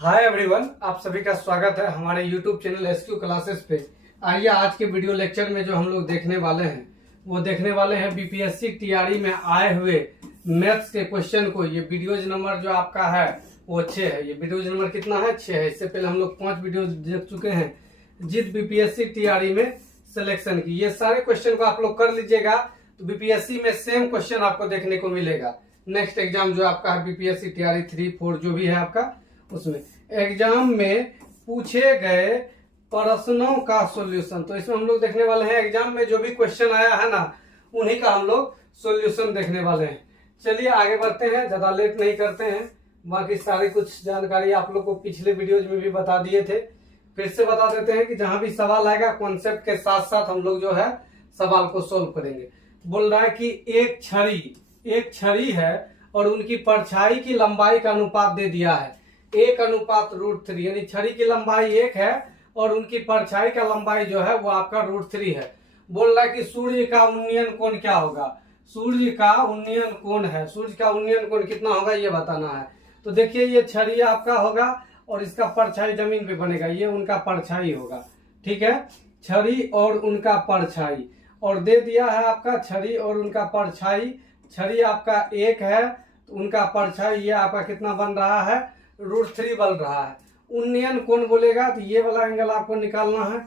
Hi everyone, आप सभी का स्वागत है हमारे यूट्यूब चैनल एसक्यू क्लासेस पे। आइए आज के वीडियो लेक्चर में जो हम लोग देखने वाले हैं वो देखने वाले हैं बीपीएससी टीआरई में आए हुए मैथ्स के क्वेश्चन को। ये वीडियोज नंबर जो आपका है वो 6 है। ये वीडियोज नंबर कितना है? 6 है। इससे पहले हम लोग 5 वीडियो देख चुके हैं जिस बीपीएससी टीआरई में सिलेक्शन की। ये सारे क्वेश्चन को आप लोग कर लीजिएगा तो बीपीएससी में सेम क्वेश्चन आपको देखने को मिलेगा। नेक्स्ट एग्जाम जो आपका है बीपीएससी टीआरई 3, 4 जो भी है आपका, उसमें एग्जाम में पूछे गए प्रश्नों का सॉल्यूशन। तो इसमें हम लोग देखने वाले हैं एग्जाम में जो भी क्वेश्चन आया है ना उन्हीं का हम लोग सॉल्यूशन देखने वाले हैं। चलिए आगे बढ़ते हैं, ज्यादा लेट नहीं करते हैं। बाकी सारी कुछ जानकारी आप लोग को पिछले वीडियोज में भी बता दिए थे, फिर से बता देते हैं कि जहां भी सवाल आएगा कॉन्सेप्ट के साथ साथ हम लोग जो है सवाल को सोल्व करेंगे। बोल रहा है कि एक छड़ी है और उनकी परछाई की लंबाई का अनुपात दे दिया है 1:√3, यानी छड़ी की लंबाई 1 है और उनकी परछाई का लंबाई जो है वो आपका √3 है। बोल रहा है कि सूर्य का उन्नयन कोण क्या होगा? सूर्य का उन्नयन कोण है, सूर्य का उन्नयन कोण कितना होगा ये बताना है। तो देखिए ये छड़ी आपका होगा और इसका परछाई जमीन पे बनेगा, ये उनका परछाई होगा। ठीक है, छड़ी और उनका परछाई, और दे दिया है आपका छड़ी और उनका परछाई। छड़ी आपका 1 है तो उनका परछाई ये आपका कितना बन रहा है? √3 बन रहा है। उन्नयन कोण बोलेगा तो ये वाला एंगल आपको निकालना है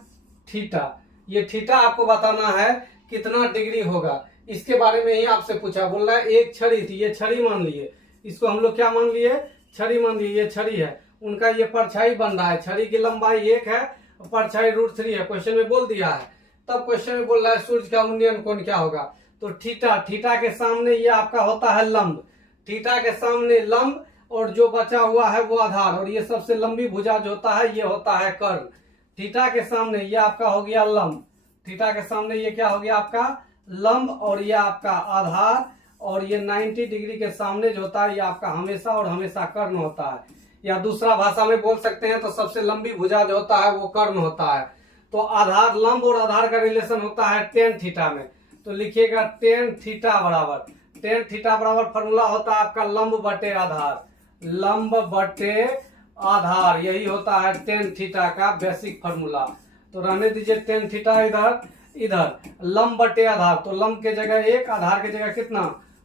थीटा। ये थीटा आपको बताना है कितना डिग्री होगा, इसके बारे में ही आपसे पूछा। बोल रहा है एक छड़ी थी, ये छड़ी मान लिए, इसको हम लोग क्या मान लिए? छड़ी मान लिए। ये छड़ी है, उनका ये परछाई बन रहा है। छड़ी की लंबाई 1 है, परछाई √3 है, क्वेश्चन में बोल दिया है। तब क्वेश्चन में बोल रहा है सूर्य का उन्नयन कोण क्या होगा? तो थीटा, थीटा के सामने ये आपका होता है लंब, थीटा के सामने लंब और जो बचा हुआ है वो आधार, और ये सबसे लंबी भुजा जो होता है ये होता है कर्ण। थीटा के सामने ये आपका हो गया लंब, थीटा के सामने ये क्या हो गया आपका? लंब, और ये आपका आधार, और ये 90 डिग्री के सामने जो होता है ये आपका हमेशा और हमेशा कर्ण होता है। या दूसरा भाषा में बोल सकते हैं तो सबसे लंबी भुजा जो होता है वो कर्ण होता है। तो आधार, लंब और आधार का रिलेशन होता है tan थीटा में। तो लिखिएगा tan थीटा बराबर फॉर्मूला होता है आपका लंब बटे आधार, लंब बटे आधार, यही होता है tan थीटा का बेसिक फॉर्मूला। तो रहने दीजिए tan थीटा इधर लंब बटे आधार, तो लंब के जगह 1, आधार के जगह कितना?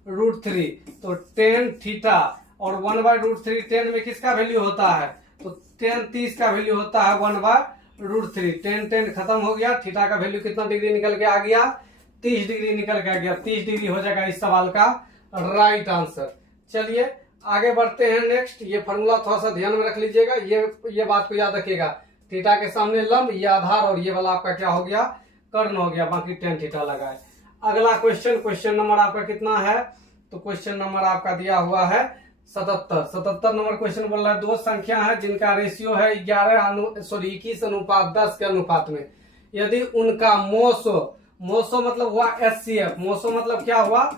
√3। तो tan थीटा और 1/√3 tan में किसका वैल्यू होता है? तो tan 30 का वैल्यू होता है 1/√3। tan खत्म हो गया, थीटा का वैल्यू कितना डिग्री निकल के आ गया? 30 डिग्री निकल के आ गया। 30 डिग्री हो जाएगा इस सवाल का राइट आंसर। चलिए आगे बढ़ते हैं। नेक्स्ट, ये फॉर्मूला थोड़ा सा ध्यान में रख लीजिएगा, ये बात को याद रखिएगा। थीटा के सामने लंब, ये आधार, और ये वाला आपका क्या हो गया? कर्ण हो गया, बाकी tan थीटा लगा है। अगला क्वेश्चन नंबर आपका कितना है? तो क्वेश्चन नंबर आपका दिया हुआ है 77 नंबर क्वेश्चन बोल रहा है दो संख्या है जिनका रेशियो है 21:10 के अनुपात में। यदि उनका मोसो मतलब हुआ HCF, मोसो मतलब क्या हुआ?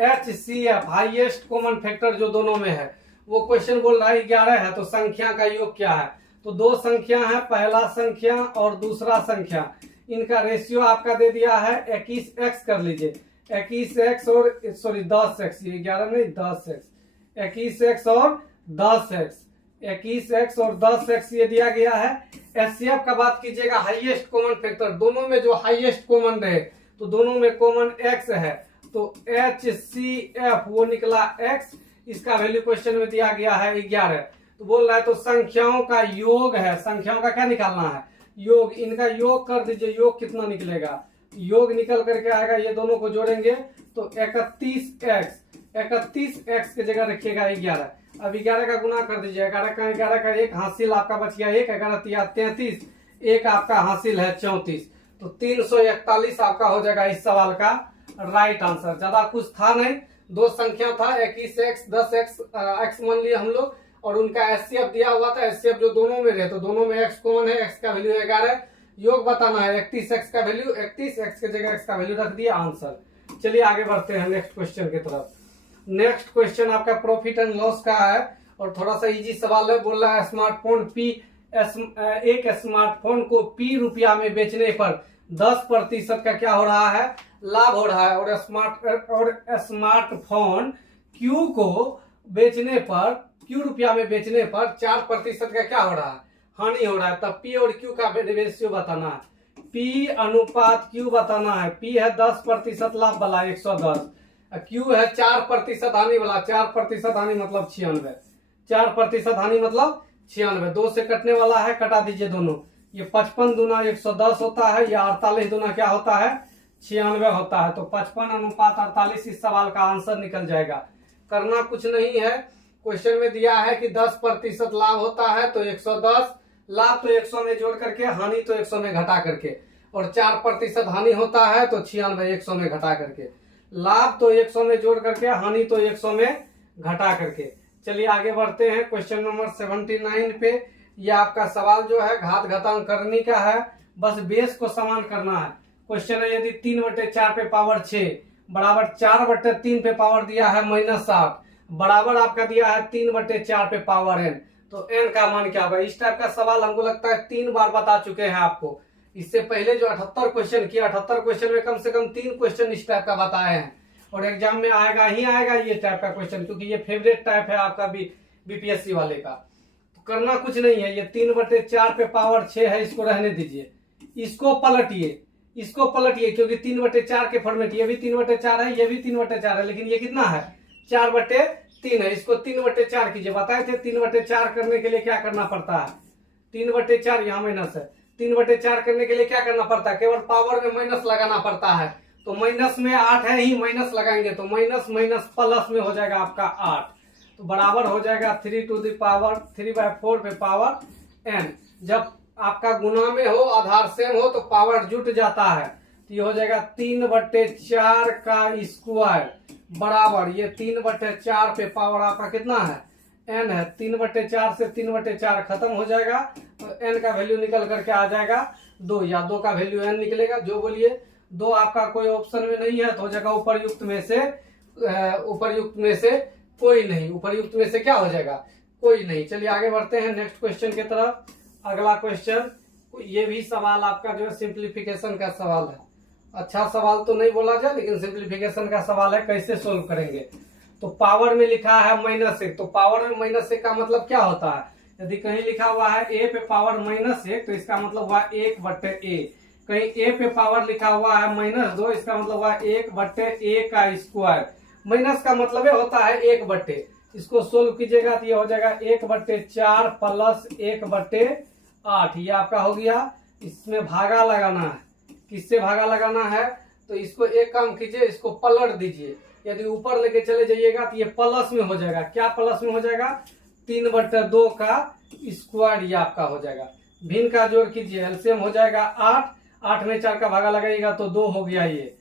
HCF, हाईएस्ट कॉमन फैक्टर जो दोनों में है। वो क्वेश्चन बोल रहा है 11 है, तो संख्या का योग क्या है? तो दो संख्या है, पहला संख्या और दूसरा संख्या, इनका रेशियो आपका दे दिया है 21x कर लीजिए। 21x और 10x, ये 11 नहीं 10x, 21x और 10x, 21x और 10x ये दिया गया है। HCF का बात कीजिएगा, हाईएस्ट कॉमन फैक्टर, दोनों में जो हाईएस्ट कॉमन रहे, तो दोनों में कॉमन x है, तो HCF वो निकला x, इसका वैल्यू क्वेश्चन में दिया गया है 11। तो बोल रहा है तो संख्याओं का योग है, संख्याओं का क्या निकालना है? योग। इनका योग कर दीजिए, योग कितना निकलेगा? योग निकल करके आएगा, ये दोनों को जोड़ेंगे तो 31x की जगह रखिएगा 11। अब 11 का गुना कर दीजिए, 11 का 1 हासिल आपका बच गया 1, 11 33, 1 आपका हासिल है 34, तो 341 आपका हो जाएगा इस सवाल का राइट आंसर। ज्यादा कुछ था नहीं, दो संख्या था 21x 10x, x मान लिए हम लोग, और उनका HCF दिया हुआ था। HCF जो दोनों में रहे, तो दोनों में x कॉमन है, x का वैल्यू 11, योग बताना है 31x का वैल्यू 31, x के जगह x का वैल्यू रख दिया, आंसर। चलिए आगे बढ़ते हैं नेक्स्ट क्वेश्चन की तरफ। नेक्स्ट क्वेश्चन आपका प्रॉफिट एंड लॉस का है और थोड़ा सा इजी सवाल है। बोल रहा है एक स्मार्टफोन को P रुपया में बेचने पर 10% का क्या हो रहा है? लाभ हो रहा है, और स्मार्टफोन Q को बेचने पर Q रुपया में बेचने पर 4% का क्या हो रहा है, हानि हो रहा है। तब P और Q का रेशियो बताना है, P अनुपात Q बताना है। P है 10% लाभ वाला 110, Q है 4% हानि वाला 4% हानि मतलब 96, 4% हानि मतलब 96। 2 से कटने वाला है, कटा दीजिए दोनों। ये 55 दूना 110 होता है, या 48 दूना क्या होता है 96 होता है। तो 55 अनुपात 48 इस सवाल का आंसर निकल जाएगा। करना कुछ नहीं है, क्वेश्चन में दिया है कि 10% लाभ होता है तो 110, लाभ तो 100 में जोड़ करके, हानि तो 100 में घटा करके, और 4% हानि होता है तो 96 100 में घटा करके, लाभ तो 100 में जोड़ करके, हानि तो 100 में घटा करके। चलिए आगे बढ़ते हैं क्वेश्चन नंबर 79 पे। ये आपका सवाल जो है घात घातांक करने का है, बस बेस को समान करना है। क्वेश्चन है यदि 3/4 पे पावर 6 बराबर 4/3 पे पावर दिया है -7 बराबर आपका दिया है 3/4 पे पावर n, तो n का मान क्या होगा। इस टाइप का सवाल हमको लगता है 3 बार बता चुके हैं आपको। इससे पहले जो 78 क्वेश्चन किया, 78 क्वेश्चन में कम से कम 3 क्वेश्चन इस टाइप का बताए हैं, और एग्जाम में आएगा ही आएगा ये टाइप का क्वेश्चन, क्योंकि ये फेवरेट टाइप है आपका बीपीएससी वाले का। तो करना कुछ नहीं है, ये 3/4 पे पावर 6 है, इसको रहने दीजिए, इसको पलटिए क्योंकि 3/4 के फॉर्मेट, ये भी 3/4 है, ये भी 3/4 है, लेकिन ये कितना है 4/3 है। इसको 3/4 कीजिए। बताए थे 3/4 करने के लिए क्या करना पड़ता है, 3/4 यहाँ माइनस है, 3/4 करने के लिए क्या करना पड़ता है, केवल पावर में माइनस लगाना पड़ता है। तो माइनस में 8 है ही, माइनस लगाएंगे तो माइनस माइनस प्लस में हो जाएगा आपका 8, तो बराबर हो जाएगा 3/4 पे पावर n। जब आपका गुना में हो, आधार सेम हो, तो पावर जुट जाता है, तो ये हो जाएगा 3/4 का स्क्वायर बराबर, ये 3/4 पे पावर आपका कितना है n है, 3/4 से 3/4 खत्म हो जाएगा, तो n का वैल्यू निकल करके आ जाएगा 2, या 2 का वैल्यू n निकलेगा। जो बोलिए 2 आपका कोई ऑप्शन में नहीं है, तो हो जाएगा उपर्युक्त में से कोई नहीं, उपर्युक्त में से क्या हो जाएगा कोई नहीं। चलिए आगे बढ़ते हैं नेक्स्ट क्वेश्चन की तरफ। अगला क्वेश्चन, ये भी सवाल आपका जो है सिंप्लीफिकेशन का सवाल है। अच्छा सवाल तो नहीं बोला जाए, लेकिन सिंप्लीफिकेशन का सवाल है, कैसे सोल्व करेंगे। तो पावर में लिखा है -1, तो पावर में -1 का मतलब क्या होता है। यदि कहीं लिखा हुआ है a पे पावर -1, तो इसका मतलब हुआ 1/a। कहीं a पे पावर लिखा हुआ है -2, इसका मतलब हुआ 1/a का स्क्वायर। माइनस का मतलब होता है 1/, इसको सोल्व कीजिएगा तो ये हो जाएगा 1/4 प्लस 1/8, ये आपका हो गया। इसमें भागा लगाना है, किससे भागा लगाना है, तो इसको एक काम कीजिए, इसको पलट दीजिए। यदि ऊपर लेके चले जाइएगा तो ये प्लस में हो जाएगा। क्या प्लस में हो जाएगा, 3/2 का स्क्वायर ये आपका हो जाएगा। भिन्न का जोड़ कीजिए, एलसीएम हो जाएगा 8, 8 में 4 का भागा लगाइएगा तो 2 हो गया, ये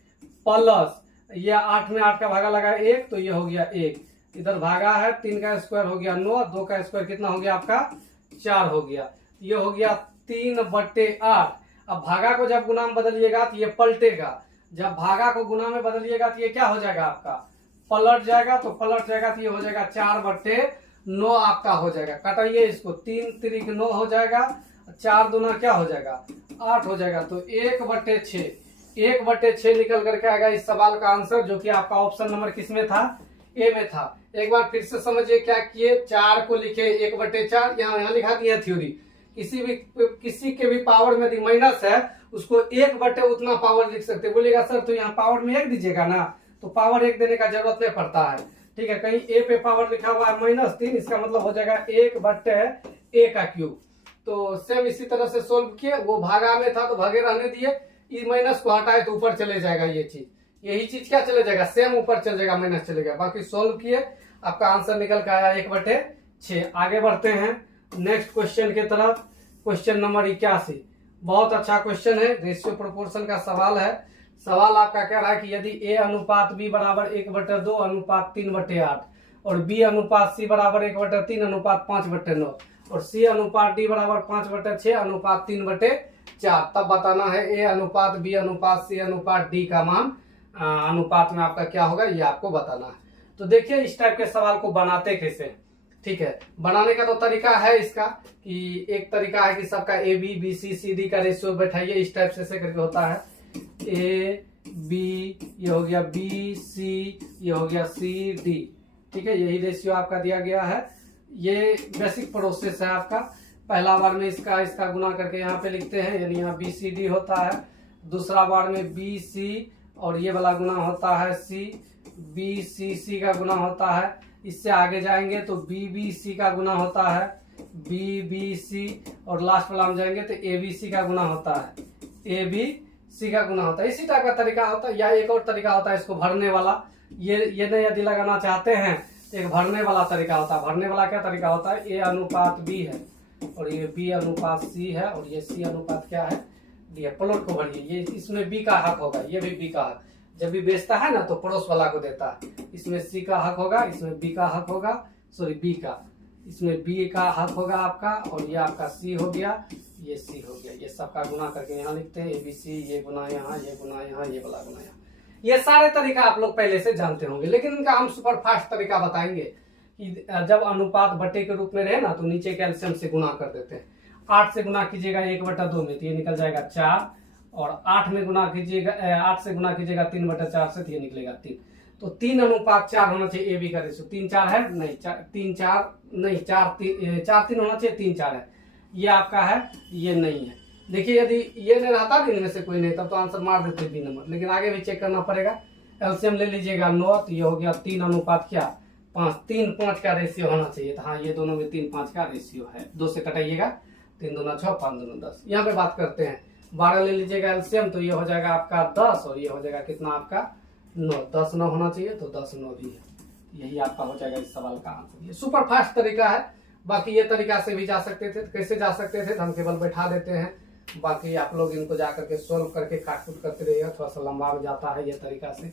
प्लस ये 8 में 8 का भागा लगा 1, तो ये हो गया 1, इधर भागा है 3 का स्क्वायर हो गया 9, 2 का स्क्वायर कितना हो गया आपका 4 हो गया, ये हो गया 3/8। अब भागा को जब गुना में बदलिएगा तो ये पलटेगा, जब भागा को गुना में बदलिएगा तो ये क्या हो जाएगा आपका पलट जाएगा, तो पलट जाएगा तो ये हो जाएगा 4/9 आपका हो जाएगा। काटिए इसको, 3 3 9 हो जाएगा, 4 दूना क्या हो जाएगा 8 हो जाएगा, तो 1/6 निकल करके आएगा इस सवाल का आंसर, जो कि आपका ऑप्शन नंबर किस में था, ए में था। एक बार फिर से समझिए क्या किए, 4 को लिखे 1/4, यहाँ लिखा दिया थ्योरी, किसी के भी पावर में यदि माइनस है उसको 1/, उतना पावर लिख सकते। बोलिएगा सर तो यहाँ पावर में 1 दीजिएगा ना, तो पावर 1 देने का जरूरत नहीं पड़ता है, ठीक है। कहीं ए पे पावर लिखा हुआ है -3, इसका मतलब हो जाएगा 1/a का क्यूब। तो सेम इसी तरह से सोल्व किए, वो भागा में था तो भागे रहने दिए, इस माइनस को हटाए तो ऊपर चले जाएगा, ये चीज यही चीज क्या चले जाएगा, सेम ऊपर चल जाएगा, माइनस चलेगा। बाकी सोल्व किए, आपका आंसर निकल के आया 1/6। आगे बढ़ते हैं नेक्स्ट क्वेश्चन की तरफ। क्वेश्चन नंबर 81, बहुत अच्छा क्वेश्चन है, रेशियो प्रोपोर्शन का सवाल है। सवाल आपका कह रहा है कि यदि a अनुपात b बराबर 1/2 अनुपात 3/8 और b अनुपात c बराबर 1/3 अनुपात 5/9 और c अनुपात d बराबर 5/6 अनुपात 3/4, तब बताना है a अनुपात b अनुपात c अनुपात d का मान अनुपात में आपका क्या होगा, ये आपको बताना है। तो देखिए इस टाइप के सवाल को बनाते कैसे, ठीक है। बनाने का तो तरीका है इसका, कि एक तरीका है कि सबका A B B C C D का रेशियो बैठाइए, इस टाइप से ऐसे करके होता है, ए बी ये हो गया बी सी ये हो गया सी डी, ठीक है। यही रेशियो आपका दिया गया है। ये बेसिक प्रोसेस है आपका। पहला बार में इसका गुना करके यहाँ पे लिखते हैं, यानी यहाँ BCD होता है। दूसरा बार में BC और ये वाला गुना होता है C, BCC का गुना होता है। इससे आगे जाएंगे तो BBC का गुना होता है, BBC, और लास्ट वाला हम जाएंगे तो ABC का गुना होता है, ABC का गुना होता है। इसी टाइप का तरीका होता है। या एक और तरीका होता है इसको भरने वाला। ये नहीं यदि लगाना चाहते हैं, एक भरने वाला तरीका होता है। भरने वाला क्या तरीका होता है, A अनुपात B है और ये B अनुपात C है और ये C अनुपात क्या है, D है। प्लॉट को भरिए, ये इसमें B का हक होगा, ये भी B का हक। जब भी बेचता है ना तो पड़ोस वाला को देता है। इसमें C का हक होगा, इसमें B का हक होगा, सॉरी B का, इसमें B का हक होगा आपका, और ये आपका C हो गया, ये C हो गया। ये सबका गुना करके यहाँ लिखते हैं ABC, ये गुना यहाँ, ये गुना यहाँ, ये वाला गुना यहाँ। ये सारे तरीका आप लोग पहले से जानते होंगे, लेकिन इनका हम सुपर फास्ट तरीका बताएंगे कि जब अनुपात बटे के रूप में रहे ना तो नीचे के एलसीएम से गुना कर देते हैं। 8 से गुना कीजिएगा 1/2 में तो ये निकल जाएगा 4, और 8 में गुना कीजिएगा 8 से गुना कीजिएगा 3/4 से तो ये निकलेगा 3। तो 3 अनुपात 4 होना चाहिए ए बी का रेशियो। 3-4 है नहीं, 3-4 नहीं, 4-3 होना चाहिए, 3-4 है। ये आपका है, ये नहीं है। देखिए यदि ये नहीं रहता भी इनमें से कोई नहीं, तब तो आंसर मार देते बी नंबर, लेकिन आगे भी चेक करना पड़ेगा। एलसीएम ले लीजिएगा 9, तो ये हो गया 3 अनुपात क्या 5, 3-5 का रेशियो होना चाहिए। तो हाँ, ये दोनों में 3-5 का रेशियो है। 2 से कटाइएगा, 3 दूना 6, 5 दूना 10। यहाँ पे बात करते हैं 12 ले लीजिएगा एलसीएम, तो ये हो जाएगा आपका 10 और ये हो जाएगा कितना आपका 9। 10 9 होना चाहिए, तो 10 9 भी है। यही आपका हो जाएगा इस सवाल का आंसर। ये सुपर फास्ट तरीका है। बाकी ये तरीका से भी जा सकते थे। कैसे जा सकते थे, तो हम केवल बैठा देते हैं, बाकी आप लोग इनको जा करके सोल्व करके काटकूट करते रहिएगा। थोड़ा सा लंबा हो जाता है ये तरीका से।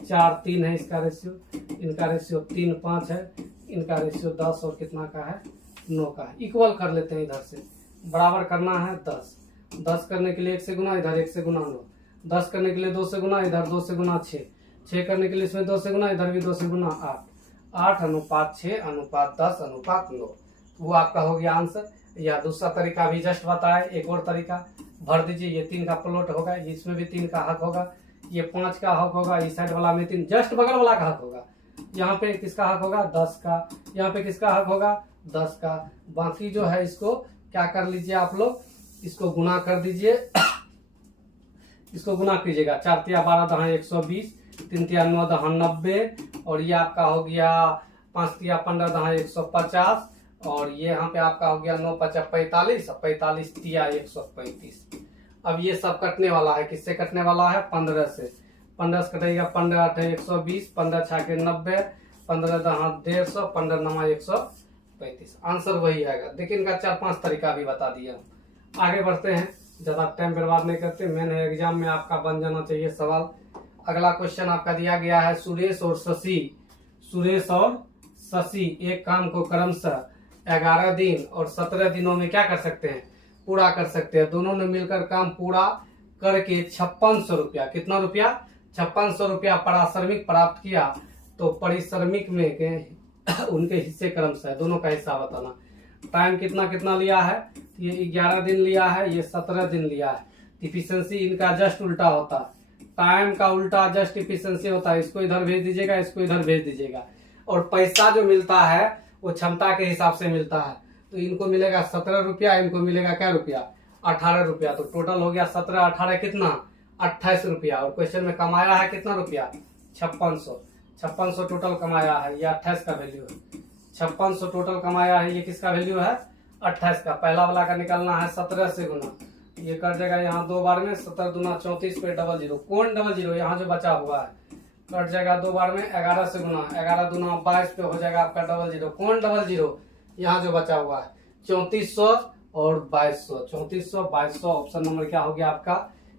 4-3 है इसका रेशियो, इनका रेशियो 3-5 है, इनका रेशियो 10 और कितना का है 9 का है। इक्वल कर लेते हैं, इधर से बराबर करना है 10। 10 करने के लिए 1 से गुना, इधर 1 से गुना 9। 10 करने के लिए 2 से गुना, इधर 2 से गुना 6। 6 करने के लिए इसमें 2 से गुना, इधर भी 2 से गुना 8। 8 अनुपात 6 अनुपात 10 अनुपात 9, वो आपका हो गया आंसर। या दूसरा तरीका भी जस्ट बताए, एक और तरीका भर दीजिए। ये 3 का प्लॉट होगा, इसमें भी 3 का हक होगा, ये 5 का हक होगा, इस साइड वाला में 3, जस्ट बगल वाला का हक होगा। यहाँ पे किसका हक होगा 10 का, यहाँ पे किसका हक होगा 10 का। बाकी जो है इसको क्या कर लीजिए आप लोग, इसको गुना कर दीजिए। इसको गुना कीजिएगा, 4 तिया 12 दहां 120, 3 तिया 9 दहां 90, और ये आपका हो गया 5 तिया 15 दहां 150, और ये यहाँ पे आपका हो गया 9 5 45, 45 तिया 135। अब ये सब कटने वाला है, किससे कटने वाला है 15 से। 15 से कटेगा, 15 8 120, 15 6 के 90, 15 दहां 150, 15 9 135। आंसर वही आएगा। देखिए इनका 4-5 तरीका भी बता दिया। आगे बढ़ते हैं, ज्यादा टाइम बर्बाद नहीं करते। मेन एग्जाम में आपका बन जाना चाहिए सवाल। अगला क्वेश्चन आपका दिया गया है, सुरेश और शशि एक काम को क्रमशः 11 दिन और 17 दिनों में क्या कर सकते हैं, पूरा कर सकते हैं। दोनों ने मिलकर काम पूरा करके 5600 रुपया, कितना रुपया 5600 रुपया पारिश्रमिक प्राप्त किया। तो पारिश्रमिक में उनके हिस्से क्रमशः, दोनों का हिस्सा बताना। टाइम कितना कितना लिया है, ये 11 दिन लिया है, ये 17 दिन लिया है। इफिशिएंसी इनका जस्ट उल्टा होता है, टाइम का उल्टा जस्ट इफिशिएंसी होता है। इसको इधर भेज दीजिएगा, इसको इधर भेज दीजिएगा। और पैसा जो मिलता है वो क्षमता के हिसाब से मिलता है। तो इनको मिलेगा 17 रुपया, इनको मिलेगा क्या रुपया 18 रुपया। तो टोटल हो गया 17 18 कितना 28 रुपया। और क्वेश्चन में कमाया है कितना रुपया 5600 टोटल कमाया है। ये 28 का वैल्यू है। 5600 टोटल कमाया है, ये किसका वैल्यू है 28 का। पहला वाला का निकलना है 17 से गुना, ये कर जाएगा यहाँ 2 बार में, 17 दूना 34 पे 00, कौन 00 यहाँ जो बचा हुआ है कट जाएगा 2 बार में। 11 से गुना, 11 दूना 22 पे हो जाएगा आपका 00, कौन 00 यहाँ जो बचा हुआ है 3400 और 2200, 3400 2200। ऑप्शन नंबर क्या हो गया आपका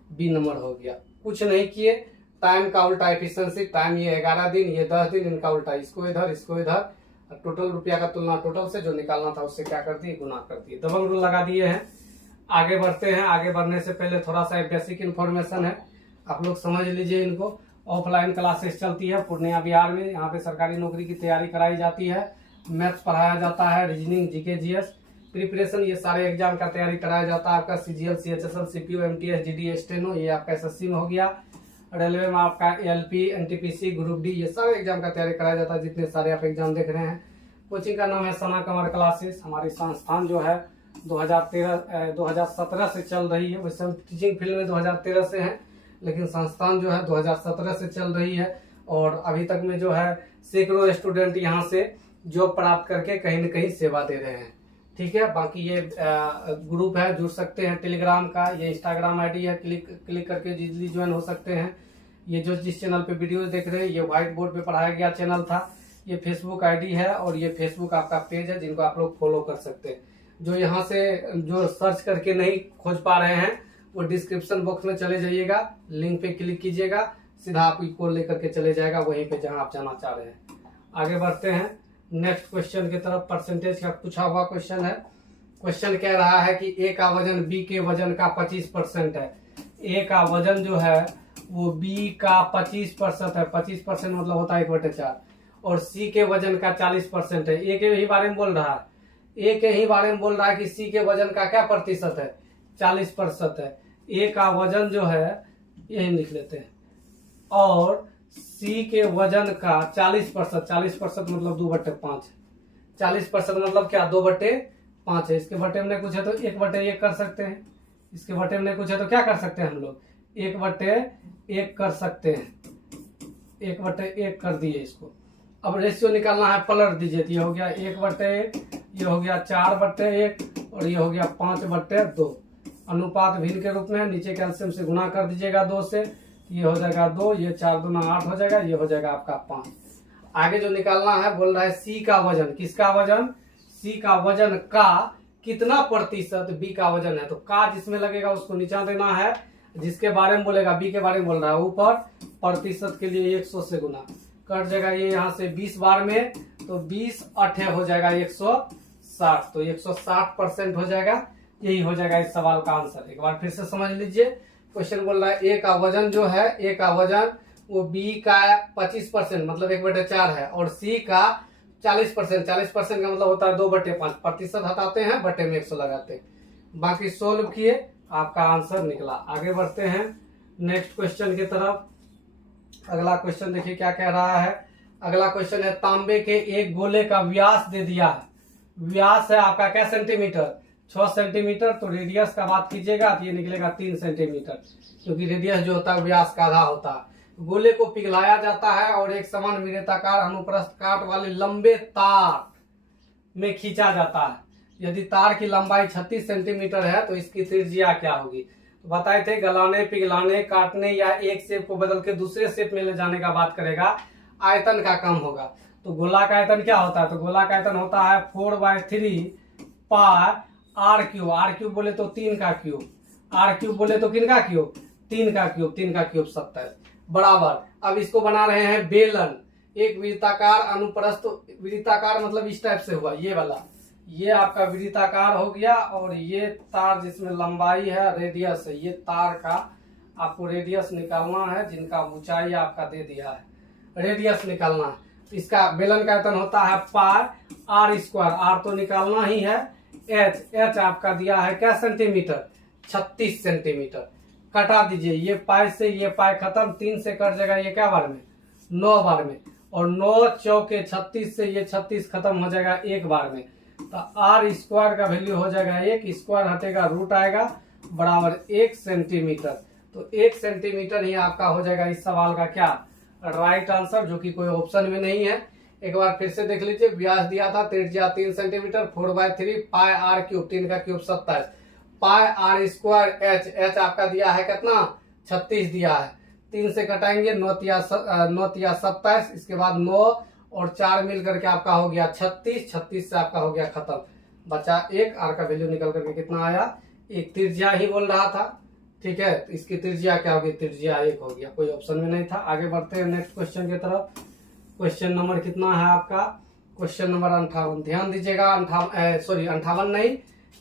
बी नंबर हो गया। कुछ नहीं किए, टाइम का उल्टा एफिशिएंसी। टाइम ये 11 दिन, ये 10 दिन, इनका उल्टा, इसको इधर इसको इधर। टोटल रुपया का तुलना टोटल से, जो निकालना था उससे क्या कर दिए गुना कर दिए। डबल रूल लगा दिए हैं। आगे बढ़ते हैं। आगे बढ़ने से पहले थोड़ा सा बेसिक इन्फॉर्मेशन है, आप लोग समझ लीजिए इनको। ऑफलाइन क्लासेस चलती है पूर्णिया बिहार में। यहाँ पे सरकारी नौकरी की तैयारी कराई जाती है, मैथ्स पढ़ाया जाता है, रीजनिंग जीके जीएस प्रिपरेशन, ये सारे एग्जाम का तैयारी कराया जाता है। आपका CGL CHSL CPO MTS GD steno, ये आपका एसएससी में हो गया। रेलवे में आपका एलपी एनटीपीसी ग्रुप डी, ये सारे एग्जाम का तैयारी कराया जाता है। जितने सारे आप एग्जाम देख रहे हैं कोचिंग का नाम है सना कमर क्लासेस। हमारी संस्थान जो है 2017 से चल रही है। वैसे हम टीचिंग फील्ड में 2013 से हैं, लेकिन संस्थान जो है 2017 से चल रही है और अभी तक में जो है सैकड़ों स्टूडेंट यहाँ से जॉब प्राप्त करके कहीं न कहीं सेवा दे रहे हैं। ठीक है, बाकी ये ग्रुप है, जुड़ सकते हैं टेलीग्राम का, ये इंस्टाग्राम आईडी है, क्लिक करके इजीली ज्वाइन हो सकते हैं। ये जो जिस चैनल पे वीडियो देख रहे हैं ये व्हाइट बोर्ड पे पढ़ाया गया चैनल था। ये फेसबुक आईडी है और ये फेसबुक आपका पेज है जिनको आप लोग फॉलो कर सकते हैं। जो यहाँ से जो सर्च करके नहीं खोज पा रहे हैं वो डिस्क्रिप्शन बॉक्स में चले जाइएगा, लिंक पे क्लिक कीजिएगा, सीधा आपको लेकर के चले जाएगा वहीं पे जहाँ आप जाना चाह रहे हैं। आगे बढ़ते हैं नेक्स्ट क्वेश्चन की तरफ। परसेंटेज का पूछा हुआ क्वेश्चन है। क्वेश्चन कह रहा है कि ए का वजन बी के वजन का 25% है। ए का वजन जो है वो बी का 25% है। 25% मतलब होता है 1/4 और सी के वजन का 40% है। ए के ही बारे में बोल रहा है, ए के ही बारे में बोल रहा है कि सी के वजन का क्या प्रतिशत है, 40% है। ए का वजन जो है यही लिख लेते हैं और सी के वजन का 40%, 40% मतलब 2/5, 40% मतलब क्या 2/5 है। इसके बटे में कुछ है तो 1/1 कर सकते हैं, इसके बटे में कुछ है तो क्या कर सकते हैं हम लोग 1/1 कर सकते हैं। 1/1 कर दिए इसको। अब रेशियो निकालना है, पलट दीजिए। ये हो गया 1/1, ये हो गया 4/1 और ये हो गया 5/2। अनुपात भिन्न के रूप में नीचे कैल्शियम से गुना कर दीजिएगा 2 से, ये हो जाएगा 2, ये 4 दूना 8 हो जाएगा, ये हो जाएगा आपका 5। आगे जो निकालना है बोल रहा है सी का वजन, किसका वजन, सी का वजन का कितना प्रतिशत बी का वजन है। तो का जिसमें लगेगा उसको नीचा देना है, जिसके बारे में बोलेगा बी के बारे में बोल रहा है ऊपर, प्रतिशत के लिए 100 से गुना कट जाएगा। ये यहाँ से 20 बार में तो 20 8 हो जाएगा 160, तो 160% हो जाएगा। यही हो जाएगा इस सवाल का आंसर। एक बार फिर से समझ लीजिए, क्वेश्चन बोल रहा है ए का वजन जो है, ए का वजन वो बी का 25% मतलब 1/4 है और सी का 40%, 40% का मतलब होता है 2/5, प्रतिशत हटाते हैं बटे में 100 लगाते हैं। बाकी सोल्व किए, आपका आंसर निकला। आगे बढ़ते हैं नेक्स्ट क्वेश्चन की तरफ। अगला क्वेश्चन देखिए क्या कह रहा है। अगला क्वेश्चन है तांबे के एक गोले का व्यास दे दिया है। व्यास है आपका क्या सेंटीमीटर, 6 सेंटीमीटर। तो रेडियस का बात कीजिएगा तो ये निकलेगा 3 सेंटीमीटर, क्योंकि रेडियस जो होता है व्यास का आधा होता है। गोले को पिघलाया जाता है और एक समान विरेताकार अनुप्रस्थ काट वाले लंबे तार में खींचा जाता है। यदि तार की लंबाई 36 सेंटीमीटर है तो इसकी त्रिज्या क्या होगी। तो बताए थे गलाने, पिघलाने, काटने या एक शेप को बदल के दूसरे शेप में ले जाने का बात करेगा, आयतन का कम होगा। तो गोला का आयतन क्या होता है, तो गोला का आयतन होता है 4/3 पाई r³ r³ बोले तो 3 का क्यूब, r³ बोले तो किन का क्यूब, 3 का क्यूब, 3 का क्यूब 27 बराबर। अब इसको बना रहे हैं बेलन। एक वृत्ताकार अनुप्रस्थ, वृत्ताकार मतलब इस टाइप से हुआ, ये वाला, ये आपका वृत्ताकार हो गया और ये तार जिसमें लंबाई है रेडियस है, ये तार का आपको रेडियस निकालना है, जिनका ऊंचाई आपका दे दिया है, रेडियस निकालना है। इसका बेलन का आयतन होता है पाई r², r तो निकालना ही है, h आपका दिया है क्या सेंटीमीटर, 36 सेंटीमीटर। कटा दीजिए, ये पाई से ये पाई खत्म, 3 से कट जाएगा ये क्या बार में, 9 बार में, और 9 चौके 36 से ये 36 खत्म हो जाएगा 1 बार में। तो r² का वैल्यू हो जाएगा 1, स्क्वायर हटेगा रूट आएगा बराबर 1 सेंटीमीटर। तो 1 सेंटीमीटर ही आपका हो जाएगा इस सवाल का क्या राइट आंसर, जो कि कोई ऑप्शन में नहीं है। एक बार फिर से देख लीजिए, व्यास दिया था त्रिज्या 3 सेंटीमीटर, 4/3 पाई r³ 3 का क्यूब 27 पाई r² h आपका दिया है कितना 36 दिया है, 3 से कटाएंगे 9 तिया 27, इसके बाद 9 और 4 मिल करके आपका हो गया 36, 36 से आपका हो गया खत्म, बचा 1। r का वैल्यू निकल करके कितना आया, एक त्रिज्या ही बोल रहा था, ठीक है। तो इसकी त्रिज्या क्या होगी, त्रिज्या 1 हो गया, कोई ऑप्शन में नहीं था। आगे बढ़ते हैं नेक्स्ट क्वेश्चन की तरफ। क्वेश्चन नंबर कितना है आपका, क्वेश्चन नंबर 58। ध्यान दीजिएगा, 58 नहीं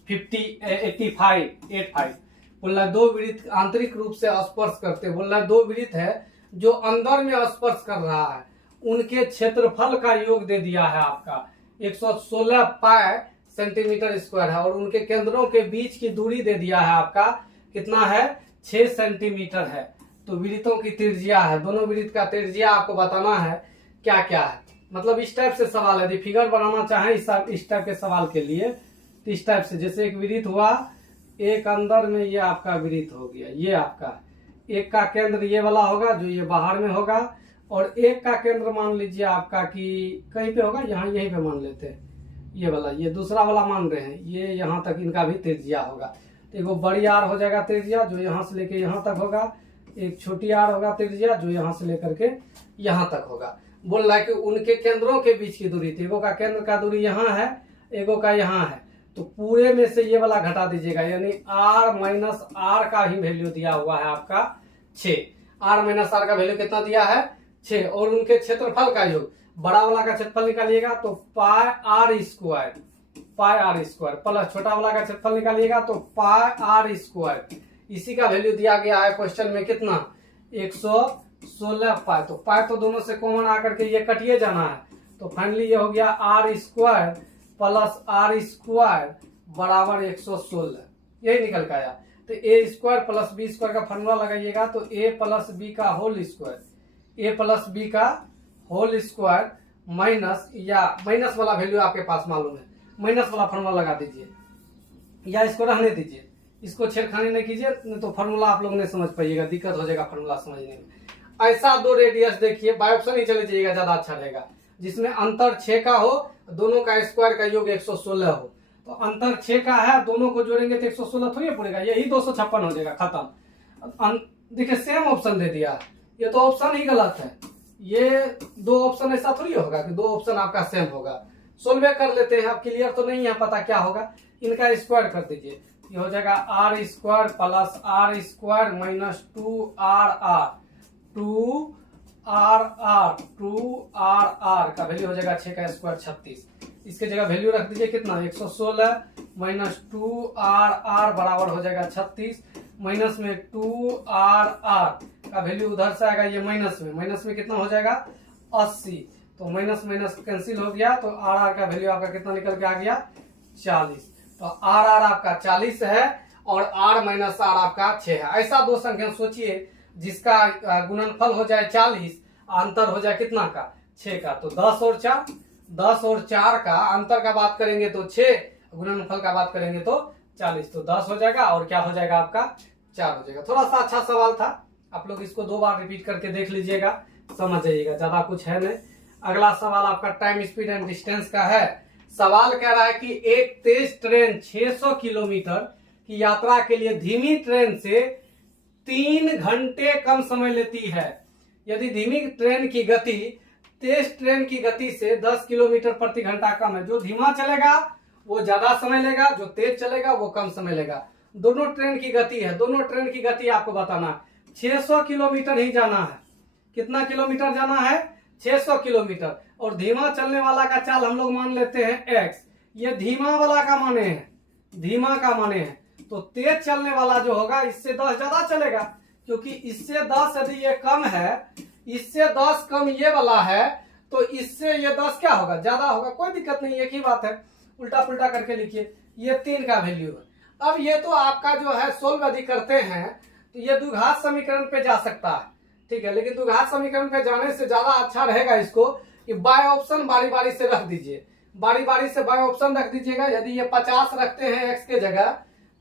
85 बोल रहा है दो वृत्त आंतरिक रूप से स्पर्श करते, बोल रहा है दो वृत्त है जो अंदर में स्पर्श कर रहा है, उनके क्षेत्रफल का योग दे दिया है आपका 116 पाई सेंटीमीटर स्क्वायर है, और उनके केंद्रों के बीच की दूरी दे दिया है आपका कितना है 6 सेंटीमीटर है। तो वृत्तों की त्रिज्या है, दोनों वृत्त का त्रिज्या आपको बताना है क्या क्या है। मतलब इस टाइप से सवाल है, यदि फिगर बनाना चाहें इस टाइप के सवाल के लिए तो इस टाइप से, जैसे एक वृत्त हुआ, एक अंदर में ये आपका वृत्त हो गया, ये आपका एक का केंद्र ये वाला होगा जो ये बाहर में होगा, और एक का केंद्र मान लीजिए आपका कि कहीं पे होगा, यहाँ यहीं पे मान लेते हैं, ये वाला, ये दूसरा वाला मान रहे हैं, ये यहाँ तक इनका भी त्रिज्या होगा। तो एक बड़ी आर हो जाएगा त्रिज्या जो यहाँ से लेके यहाँ तक होगा, एक छोटी आर होगा त्रिज्या जो यहाँ से लेकर के यहाँ तक होगा। बोल रहा है कि उनके केंद्रों के बीच की दूरी, एगो का केंद्र का दूरी यहाँ है, एगो का यहाँ है, तो पूरे में से ये वाला घटा दीजिएगा, यानी r माइनस आर का ही वैल्यू दिया हुआ है आपका 6। r माइनस आर का वैल्यू कितना दिया है 6, और उनके क्षेत्रफल का योग, बड़ा वाला का क्षेत्रफल निकालिएगा तो पाई आर स्क्वायर प्लस छोटा वाला का क्षेत्रफल निकालिएगा तो पाई आर स्क्वायर, इसी का वैल्यू दिया गया है क्वेश्चन में कितना 116 पाई। तो पाई तो दोनों से कॉमन आकर के ये कटिए जाना है, तो फाइनली ये हो गया r square plus r square बराबर 116, यही निकल के आया। तो A square plus B square का फॉर्मूला लगाइएगा तो ए प्लस बी का whole square, A plus B का होल स्क्वायर माइनस, या माइनस वाला वैल्यू आपके पास मालूम है, माइनस वाला फॉर्मूला लगा दीजिए, या इसको रहने दीजिए, इसको छेड़खानी नहीं कीजिए, नहीं तो फॉर्मूला आप लोग नहीं समझ पाइएगा, दिक्कत हो जाएगा फॉर्मूला समझने में। ऐसा दो रेडियस देखिए, बाय ऑप्शन ही चले जाइएगा, ज्यादा अच्छा रहेगा, जिसमें अंतर 6 का हो, दोनों का स्क्वायर का योग 116 हो। तो अंतर 6 का है, दोनों को जोड़ेंगे तो 116 थोड़ी पड़ेगा, यही 256 हो जाएगा, खत्म। देखिए सेम ऑप्शन दे दिया, ये तो ऑप्शन ही गलत है, ये दो ऑप्शन ऐसा थोड़ी होगा कि दो ऑप्शन आपका सेम होगा। सोल्व कर लेते हैं, अब क्लियर तो नहीं है, पता क्या होगा, इनका स्क्वायर कर दीजिए, ये हो जाएगा r square plus r square minus 2r का वैल्यू हो जाएगा 6 का स्क्वायर 36। इसके जगह वैल्यू रख दीजिए कितना 116 माइनस 2r बराबर हो जाएगा 36, माइनस में 2r का वैल्यू उधर से आएगा, ये माइनस में कितना हो जाएगा 80, तो माइनस माइनस कैंसिल हो गया, तो r का वैल्यू आपका कितना निकल के आ गया 40। तो r आपका 40 है और r माइनस r आपका 6 है। ऐसा दो संख्या सोचिए जिसका गुणनफल हो जाए 40, अंतर हो जाए कितना का 6 का, तो 10 और 4 का अंतर का बात करेंगे तो 6, गुणनफल का बात करेंगे तो 40, तो 10 हो जाएगा और क्या हो जाएगा आपका 4 हो जाएगा। थोड़ा सा अच्छा सवाल था, आप लोग इसको 2 बार रिपीट करके देख लीजिएगा, समझ जाइएगा, ज्यादा कुछ है नहीं। अगला सवाल आपका टाइम स्पीड एंड डिस्टेंस का है। सवाल कह रहा है कि एक तेज ट्रेन 600 किलोमीटर की यात्रा के लिए धीमी ट्रेन से 3 घंटे कम समय लेती है। यदि धीमी ट्रेन की गति तेज ट्रेन की गति से 10 किलोमीटर प्रति घंटा कम है, जो धीमा चलेगा वो ज्यादा समय लेगा, जो तेज चलेगा वो कम समय लेगा। दोनों ट्रेन की गति है, दोनों ट्रेन की गति आपको बताना है। 600 किलोमीटर ही जाना है, कितना किलोमीटर जाना है 600 किलोमीटर, और धीमा चलने वाला का चाल हम लोग मान लेते हैं x, ये धीमा वाला का माने है, धीमा का माने है, तो तेज चलने वाला जो होगा इससे 10 ज्यादा चलेगा, क्योंकि इससे 10 यदि ये कम है, इससे 10 कम ये वाला है, तो इससे ये 10 क्या होगा ज्यादा होगा, कोई दिक्कत नहीं, एक ही बात है, उल्टा पुल्टा करके लिखिए। ये 3 का वैल्यू है। अब ये तो आपका जो है सोल्व यदि करते हैं तो ये द्विघात समीकरण पे जा सकता है, ठीक है, लेकिन द्विघात समीकरण पे जाने से ज्यादा अच्छा रहेगा इसको कि बाय ऑप्शन बारी बारी से रख दीजिए, बारी बारी से बाय ऑप्शन रख दीजिएगा। यदि ये 50 रखते हैं x के जगह,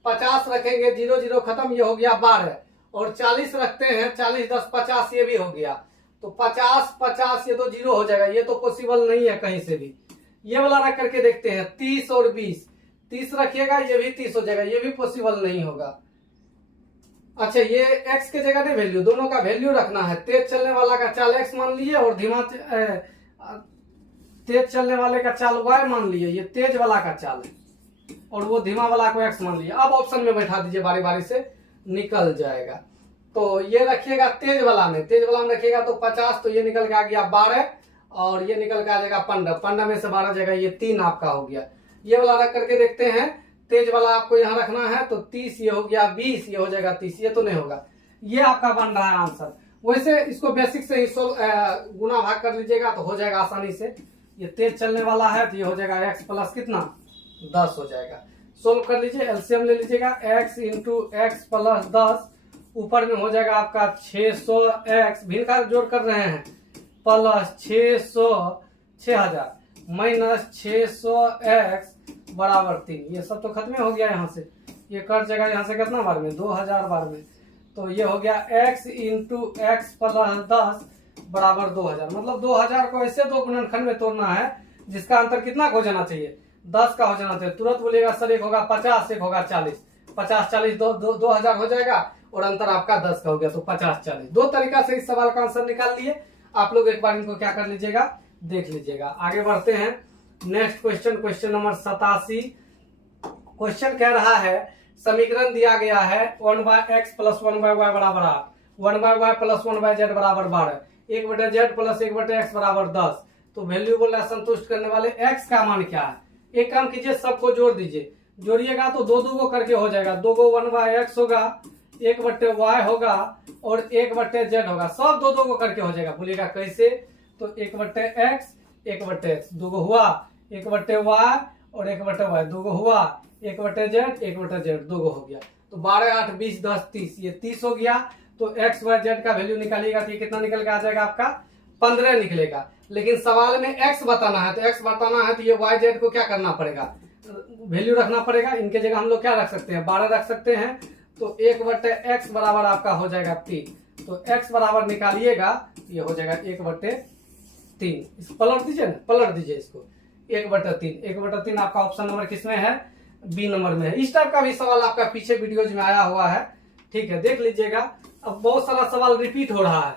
50 रखेंगे, 0 0 खत्म, ये हो गया 12, और 40 रखते हैं, 40 10 50, ये भी हो गया, तो 50 50 ये तो 0 हो जाएगा, ये तो पॉसिबल नहीं है कहीं से भी। ये वाला रख करके देखते हैं, 30 और 20, 30 रखिएगा, ये भी 30 हो जाएगा, ये भी पॉसिबल नहीं होगा। अच्छा, ये x के जगह नहीं वैल्यू, दोनों का वैल्यू रखना है। तेज चलने वाला का चाल x मान लीजिए और धीमा तेज चलने वाले का चाल y मान लीजिए, ये तेज वाला का चाल है, और वो धीमा वाला को x मान लीजिए। अब ऑप्शन में बैठा दीजिए, बारी बारी से निकल जाएगा। तो ये रखिएगा तेज वाला में, तेज वाला में रखिएगा तो 50, तो ये निकल के आ गया 12, और ये निकल के आ जाएगा 15, 15 में से 12 जाएगा, ये 3 आपका हो गया। ये वाला रख करके देखते हैं, तेज वाला आपको यहाँ रखना है तो 30, ये हो गया 20, ये हो जाएगा 30, ये तो नहीं होगा, ये आपका बन रहा है आंसर। वैसे इसको बेसिक से ही गुना भाग कर लीजिएगा तो हो जाएगा आसानी से। ये तेज चलने वाला है तो ये हो जाएगा x प्लस कितना 10 हो जाएगा। सोल्व कर लीजिए, एलसीएम ले लीजिएगा, x इंटू एक्स प्लस 10, ऊपर में हो जाएगा आपका 600x, भिन्न का जोड़ कर रहे हैं, प्लस 600, 6000 माइनस 600x बराबर 3। ये सब तो खत्म हो गया यहाँ से, ये कट जाएगा यहाँ से कितना बार में, 2000 बार में। तो ये हो गया x इंटू एक्स प्लस 10 बराबर 2000। मतलब 2000 को ऐसे दो गुणनखंड में तोड़ना है जिसका अंतर कितना हो जाना चाहिए, 10 का हो जाना चाहिए। तुरंत बोलेगा सर एक होगा 50, एक होगा 40, 50 40 2000 हो जाएगा और अंतर आपका 10 का हो गया, तो 50 40। दो तरीका से इस सवाल का आंसर निकाल लिए आप लोग। एक बार इनको क्या कर लीजिएगा, देख लीजिएगा। आगे बढ़ते हैं next question, question number 87। Question कह रहा है समीकरण दिया गया है 1/x प्लस 1/y बराबर 8, 1/y प्लस 1/z बराबर 12, 1/z प्लस 1/x बराबर 10। तो वैल्यू बोल रहा है संतुष्ट करने वाले x का मान क्या है। एक काम कीजिए, सबको जोड़ दीजिए, जोड़िएगा तो दो दो करके हो जाएगा। 2 को 1/x होगा, 1/y होगा और 1/z होगा, सब दो दो करके हो जाएगा। बोलिएगा कैसे, तो 1/x 1/x 2 हुआ, 1/y और 1/y 2 हुआ, 1/z 1/z 2 हो गया। तो 12 8 20 10 30, ये 30 हो गया। तो x y z का वैल्यू निकालिएगा तो ये कितना निकल के आ जाएगा आपका, 15 निकलेगा। लेकिन सवाल में x बताना है, तो x बताना है तो ये y z को क्या करना पड़ेगा, वैल्यू रखना पड़ेगा। इनके जगह हम लोग क्या रख सकते हैं, 12 रख सकते हैं। तो 1/x बराबर आपका हो जाएगा 3। तो x बराबर निकालिएगा, ये हो जाएगा 1/3। इस पलट दीजिए ना, पलट दीजिए इसको, 1/3। 1/3 आपका ऑप्शन नंबर किसमें है, बी नंबर में है। इस टाइप का भी सवाल आपका पीछे वीडियोज में आया हुआ है, ठीक है, देख लीजिएगा। अब बहुत सारा सवाल रिपीट हो रहा है,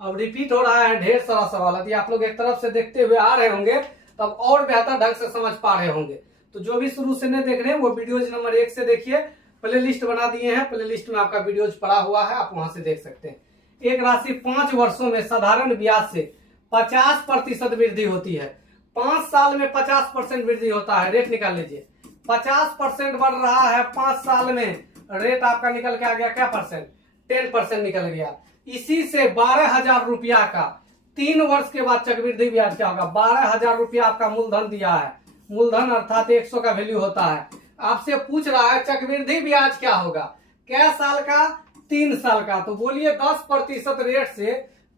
अब रिपीट हो रहा है ढेर सारा सवाल। यदि आप लोग एक तरफ से देखते हुए आ रहे होंगे तब और बेहतर ढंग से समझ पा रहे होंगे। तो जो भी शुरू से नहीं देख रहे हैं वो वीडियोज नंबर 1 से देखिए, प्ले लिस्ट बना दिए हैं, प्ले लिस्ट में आपका वीडियोज पड़ा हुआ है, आप वहां से देख सकते हैं। एक राशि 5 वर्षों में साधारण ब्याज से 50% वृद्धि होती है, 5 साल में 50% वृद्धि होता है। रेट निकाल लीजिए, 50% बढ़ रहा है 5 साल में, रेट आपका निकल के आ गया क्या परसेंट, 10% निकल गया। इसी से 12,000 रुपया का 3 वर्ष के बाद चक्रवृद्धि ब्याज क्या होगा, 12,000 रुपया आपका मूलधन दिया है, मूलधन अर्थात 100 का वैल्यू होता है। आपसे पूछ रहा है चक्रवृद्धि ब्याज क्या होगा, क्या साल का, 3 साल का। तो बोलिए 10% रेट से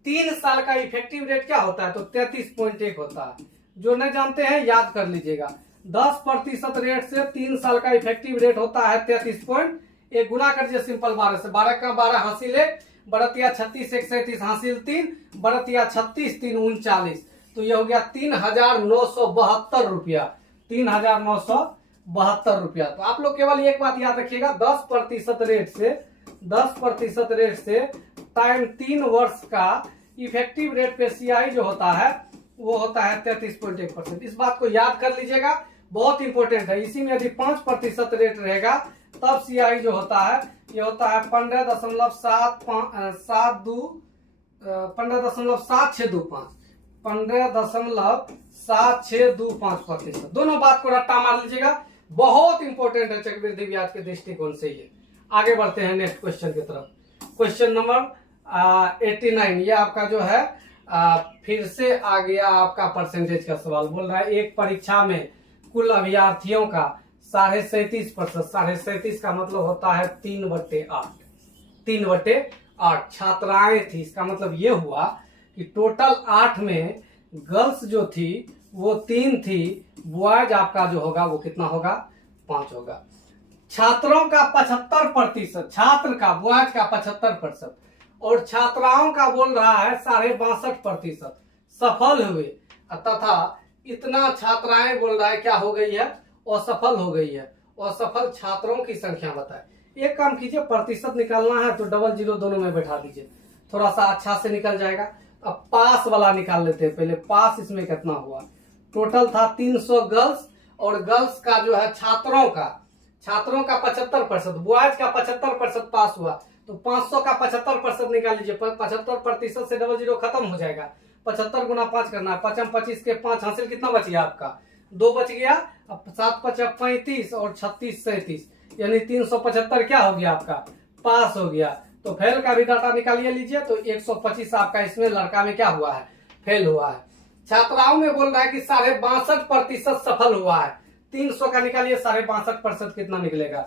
3 साल का इफेक्टिव रेट क्या होता है, तो 33.1 होता है। जो नहीं जानते हैं याद कर लीजिएगा, 10% रेट से 3 साल का इफेक्टिव रेट होता है 33.1। गुना कर दीजिए सिंपल 12 से, 12 का 12 हासिल 1, बरतिया 36 1 37 हासिल 3, बरतिया 36 3 39। तो ये हो गया 3,972 रुपया, 3,972 रुपया। तो आप लोग केवल एक बात याद रखिएगा, 10% रेट से, 10% रेट से टाइम 3 वर्ष का इफेक्टिव रेट पे सीआई जो होता है वो होता है 33.1%। इस बात को याद कर लीजिएगा, बहुत इंपॉर्टेंट है। इसी में यदि 5% रेट रहेगा तब सीआई जो होता है ये होता है 15.7625, 15.7625%। दोनों बात को रट्टा मार लीजिएगा, बहुत इंपॉर्टेंट है चक्रवृद्धि ब्याज के दृष्टिकोण से ये। आगे बढ़ते हैं नेक्स्ट क्वेश्चन की तरफ। क्वेश्चन नंबर 89, ये आपका जो है फिर से आ गया आपका परसेंटेज का सवाल। बोल रहा है एक परीक्षा में कुल अभ्यर्थियों का 37.5%, 37.5 का मतलब होता है 3/8, 3/8 छात्राएं थी। इसका मतलब ये हुआ कि टोटल 8 में गर्ल्स जो थी वो 3 थी, बॉयज आपका जो होगा वो कितना होगा, 5 होगा। छात्रों का 75%, छात्र का बॉयज का 75% और छात्राओं का बोल रहा है 62.5% सफल हुए, तथा इतना छात्राएं बोल रहा है क्या हो गई है, असफल हो गई है। असफल छात्रों की संख्या बताए। एक काम कीजिए, प्रतिशत निकालना है तो 00 दोनों में बैठा दीजिए, थोड़ा सा अच्छा से निकल जाएगा। अब पास वाला निकाल लेते हैं पहले। पास इसमें कितना हुआ, टोटल था 300 गर्ल्स, और गर्ल्स का जो है छात्रों का 75%, बॉयज का 75% पास हुआ। तो 500 का 75% निकाल लीजिए, 75% से 00 खत्म हो जाएगा। 75 गुना 5 करना है, 5 25 के 5 हासिल कितना बच गया आपका, 2 बच गया। अब 7 5 35 और 36 37, यानी 375 क्या हो गया आपका, पास हो गया। तो फेल का भी डाटा निकालिए लीजिए, तो 125 आपका इसमें लड़का में क्या हुआ है, फेल हुआ है। छात्राओं में बोल रहा है कि 62.5% सफल हुआ है। 300 का निकालिए, 62.5% कितना निकलेगा,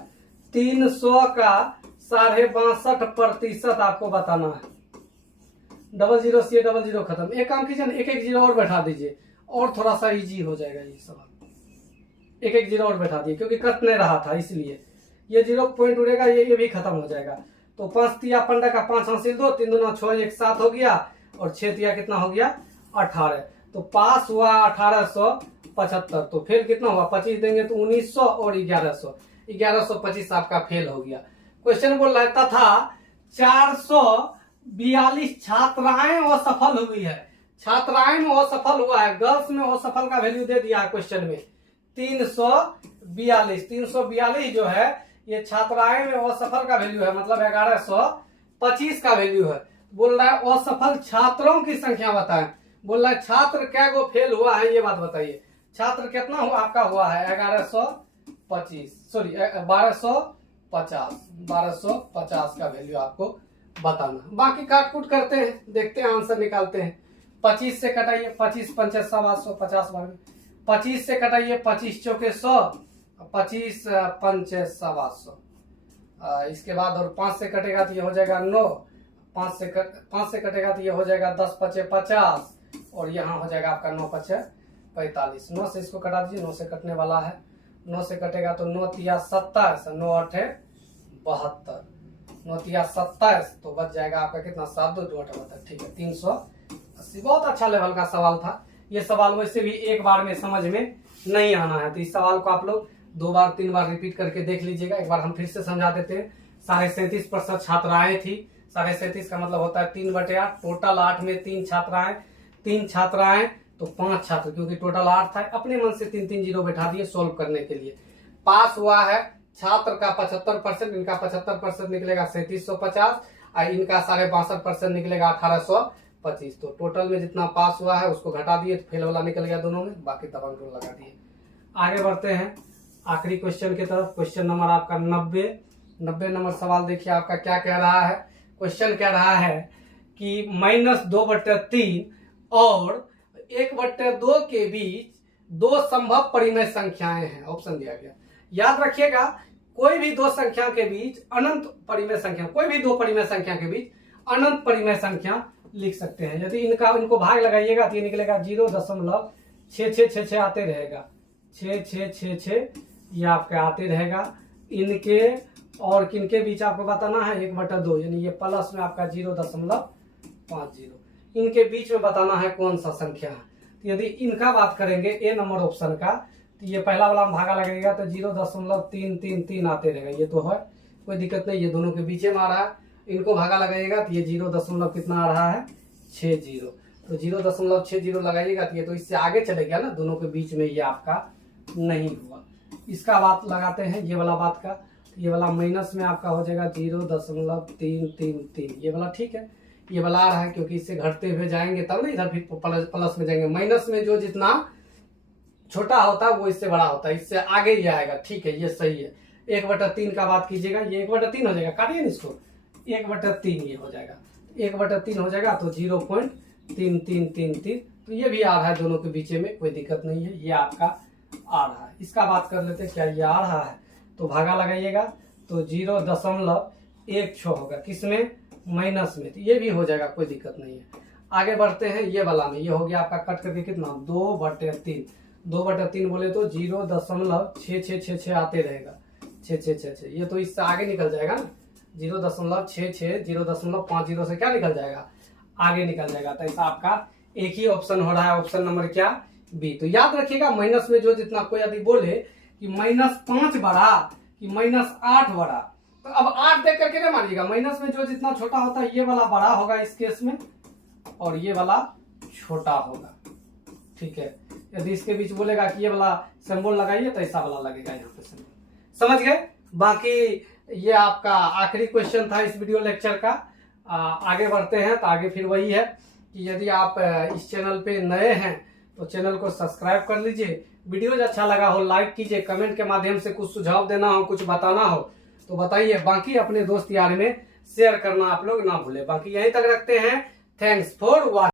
300 का 62.5% आपको बताना है। 00 से 00 खत्म। एक काम कीजिए ना, एक 0 और बैठा दीजिए, और थोड़ा सा इजी हो जाएगा ये सवाल। एक एक जीरो और बैठा दिए क्योंकि कट नहीं रहा था, इसलिए ये 0 पॉइंट उड़ेगा, ये भी खत्म हो जाएगा। तो 5 तिया 15 का 5 हासिल 2, 3 दूना 6, 1 7 हो गया, और 6 तिया कितना हो गया 18। तो पास हुआ 1875। तो फेल कितना हुआ 25 देंगे तो 1900 और 1100, 1125 आपका फेल हो गया। क्वेश्चन बोल रहा है तथा 442 छात्राएं असफल हुई है। छात्राएं में असफल हुआ है, गर्ल्स में असफल का वैल्यू दे दिया है क्वेश्चन में 342। 342 जो है ये छात्राएं में असफल का वैल्यू है, मतलब 1125 का वैल्यू है। बोल रहा है असफल छात्रों की संख्या बताएं। बोल रहा है छात्र क्या को फेल हुआ है, ये बात बताइए। छात्र कितना हुआ आपका हुआ है 1250 का वैल्यू आपको बताना। बाकी काटकूट करते हैं, देखते हैं आंसर निकालते हैं। 25 से कटाइए, 25 पंचे 750, 50 बार 25 से कटाइए, 25 चौके 100, 25 पंचे 750। इसके बाद और 5 से कटेगा तो ये हो जाएगा 9, 5 से कटेगा तो ये हो जाएगा 10 पचे 50, और यहाँ हो जाएगा आपका 9 पचे 45। 9 से इसको कटा दीजिए, 9 से कटने वाला है। 9 से कटेगा तो 9 तिया 27, 9 8 72, 9 तिया 27, तो बच जाएगा आपका कितना 7 2 2 78। ठीक है 380। बहुत अच्छा लेवल का सवाल था ये सवाल। वैसे भी एक बार में समझ में नहीं आना है, तो इस सवाल को आप लोग 2 बार 3 बार रिपीट करके देख लीजिएगा। एक बार हम फिर से समझा देते हैं। 37.5% छात्राएं थी। 37.5 का मतलब होता है 3/8, टोटल 8 में 3 छात्राएं, 3 छात्राएं तो 5 छात्र, क्योंकि टोटल 8 था। अपने मन से 3 जीरो बैठा दिए सोल्व करने के लिए। पास हुआ है छात्र का 75%, इनका 75% निकलेगा 3750, और इनका 62.5% निकलेगा 1825। तो टोटल में जितना पास हुआ है उसको घटा दिए तो फेल वाला निकल गया दोनों में, बाकी दबंग को लगा दिए। आगे बढ़ते हैं आखिरी क्वेश्चन की तरफ। क्वेश्चन नंबर आपका 90 नंबर सवाल देखिए आपका क्या कह रहा है। क्वेश्चन कह रहा है कि -2/3 और 1/2 के बीच 2 संभव परिमेय संख्याएं हैं। ऑप्शन दिया गया। याद रखिएगा कोई भी 2 संख्या के बीच अनंत परिमेय संख्या, कोई भी 2 परिमेय संख्या के बीच अनंत परिमेय संख्या लिख सकते हैं। यदि इनको भाग लगाइएगा तो ये निकलेगा 0.6666 आते रहेगा, 6666 ये आपका आते रहेगा। इनके और किनके बीच आपको बताना है 1/2, यानी ये प्लस में आपका 0.50, इनके बीच में बताना है कौन सा संख्या है। तो यदि इनका बात करेंगे ए नंबर ऑप्शन का, तो ये पहला वाला में भागा लगेगा तो 0.333 आते रहेगा। ये तो है कोई दिक्कत नहीं, ये दोनों के बीच में आ रहा है। इनको भागा लगाइएगा तो ये 0. कितना आ रहा है 60, तो 0.60 लगाइएगा तो ये तो इससे आगे चले गया ना, दोनों के बीच में ये आपका नहीं हुआ। इसका बात लगाते हैं ये वाला बात का, ये वाला माइनस में आपका हो जाएगा 0.333, ये वाला ठीक है। ये वाला आ रहा है क्योंकि इससे घटते हुए जाएंगे तब ना इधर फिर प्लस में जाएंगे। माइनस में जो जितना छोटा होता है वो इससे बड़ा होता है, इससे आगे ही आएगा। ठीक है ये सही है। 1/3 का बात कीजिएगा, ये 1/3 हो जाएगा, काटिए ना इसको, 1/3 ये हो जाएगा, 1/3 हो जाएगा तो 0.3333। तो ये भी आ रहा है दोनों के बीच में, कोई दिक्कत नहीं है, ये आपका आ रहा है। इसका बात कर लेते हैं क्या ये आ रहा है, तो भागा लगाइएगा तो 0.16 होगा, किसमें माइनस में, तो ये भी हो जाएगा, कोई दिक्कत नहीं है। आगे बढ़ते हैं ये वाला में, ये हो गया आपका कट करके कितना 2/3, 2/3 बोले तो 0.6666 आते रहेगा, 6666, ये तो इससे आगे निकल जाएगा ना, 0.66, 0.50 से क्या निकल जाएगा आगे निकल जाएगा। तो ऐसा आपका एक ही ऑप्शन हो रहा है, ऑप्शन नंबर क्या बी। तो याद रखिएगा माइनस में जो जितना, कोई यदि बोले कि -5 बड़ा कि -8 बड़ा, तो अब 8 देख करके नहीं मानिएगा, माइनस में जो जितना छोटा होता है ये वाला बड़ा होगा इस केस में, और ये वाला छोटा होगा। ठीक है, यदि इसके बीच बोलेगा कि ये वाला सिंबल लगाइए तो ऐसा वाला लगेगा यहाँ पे सिंबल, समझ गए। बाकी ये आपका आखिरी क्वेश्चन था इस वीडियो लेक्चर का। आगे बढ़ते हैं तो आगे फिर वही है कि यदि आप इस चैनल पे नए हैं तो चैनल को सब्सक्राइब कर लीजिए। वीडियो अच्छा लगा हो लाइक कीजिए, कमेंट के माध्यम से कुछ सुझाव देना हो, कुछ बताना हो तो बताइए। बाकी अपने दोस्त यार में शेयर करना आप लोग ना भूले। बाकी यहीं तक रखते हैं। Thanks for watching.